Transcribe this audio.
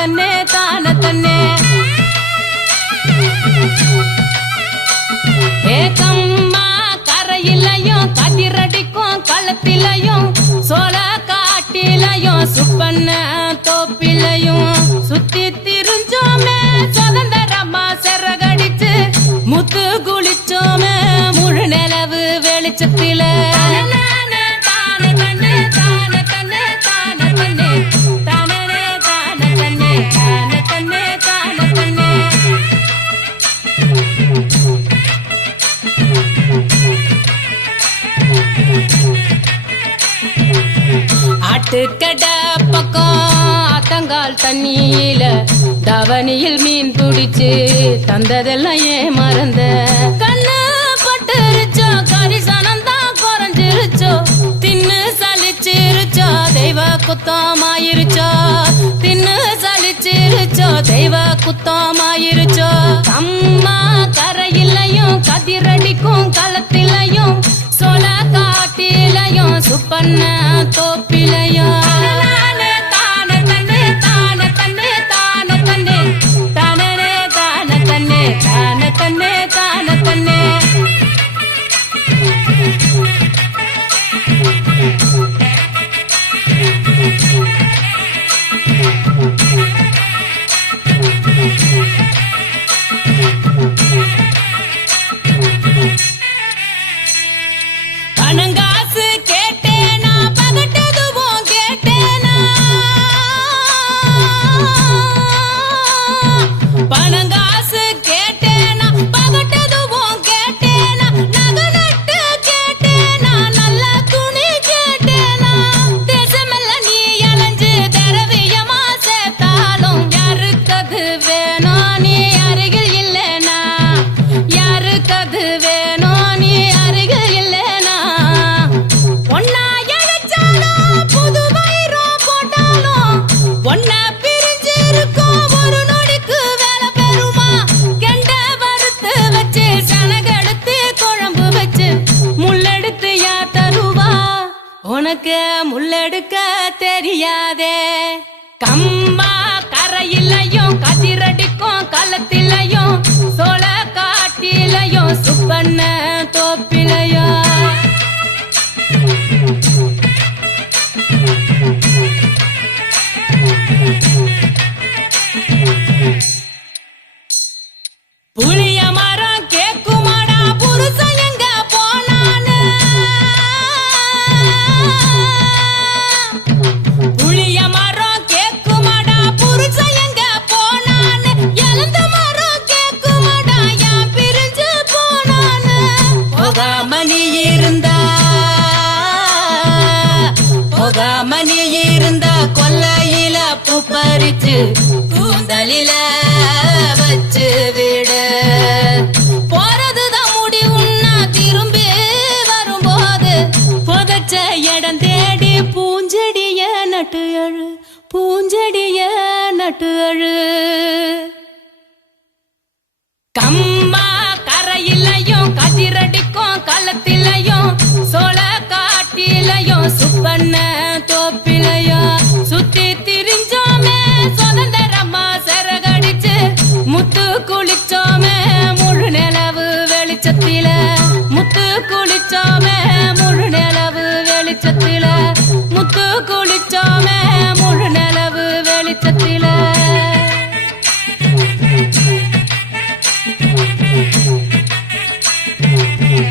தன்னே தான தன்னே ஏகம்மா கரையிலையும் கதிரடிக்கும் களத்திலையும் சோழ காட்டிலையும் சுப்பண்ண தோப்பிலையும் சுத்தி திரிஞ்சோமே சுதந்திரமா சிறகடிச்சு முத்து குளிச்சோமே முழு நிலவு வெளிச்சத்தில ஆட்டுக்கட பக்கம் ஆத்தங்கால் தண்ணியில தவணியில் மீன் பிடிச்சு தந்ததெல்லாம் ஏன் மறந்த கண்ணு பட்டுருச்சோ கரிசனம் தான் குறைஞ்சிருச்சோ தின்னு சலிச்சிருச்சோ தெய்வ குத்தமாயிருச்சோ தின்னு சலிச்சிருச்சோ தெய்வ குத்தமாயிருச்சோ அம்மா கரையிலையும் கதிரடிக்கும் களத்திலையும் சோழ காட்டிலையும் சுப்பண்ண தோப்பிலையும் பணங்காசு கேட்டேனா பகட்டதுவும் கேட்டேனா பணங்காசு கேட்டேனா பகட்டதுவும் கேட்டேனா நகை நட்டு கேட்டேனா நல்ல துணி கேட்டேனா தேசமெல்லாம் நீ அலைஞ்சு திரவியமா சேர்த்தாலும் யாருக்கது வேணும் நீ அருகில் இல்லைனா யாருக்கது வேணும் நீ அருகில் இல்லைனா ஒன்னா இழைச்சாலும் புது வயிறும் போட்டாலும் ஒன்னா பிரிஞ்சு இருக்கும் ஒரு நொடிக்கு வேலை பெறுமா கெண்ட வறுத்து வச்சு சனகெடுத்து குழம்பு வச்சு முள்ளெடுத்து யா தருவா உனக்கு முள்ளெடுக்க தெரியாதே கம்மா கரையிலையும் கதிரடிக்கும் களத்திலையும் சோழ காட்டிலையும் சுப்பண்ண தோப்பிலையும் புளிய மரம் கேக்குமாடா புருஷன் எங்க போனான்னு புளிய மரம் கேக்குமாடா புருஷன் எங்க போனான்னு எழுந்த மரம் கேக்குமாடா யான் பிரிஞ்சு போனான்னு போகாமணி இருந்தா கொல்லையில பூ பறிச்சு கூந்தலில வச்சு விட போறதுதான் முடிவுன்னா திரும்பி வரும்போது புதைச்ச இடம் தேடி பூஞ்செடிய நட்டு அழு பூஞ்செடிய நட்டு அழு கம்மா கரையிலையும் கதிரடிக்கும் களத்திலையும் சோழ காட்டிலையும் சுப்பண்ண தோப்பிலையும் சுத்தி திரிஞ்சோமே சுதந்திரமா சிறகடிச்சு முத்து குளிச்சோமே முழு நிலவு வெளிச்சத்தில முத்து குளிச்சோமே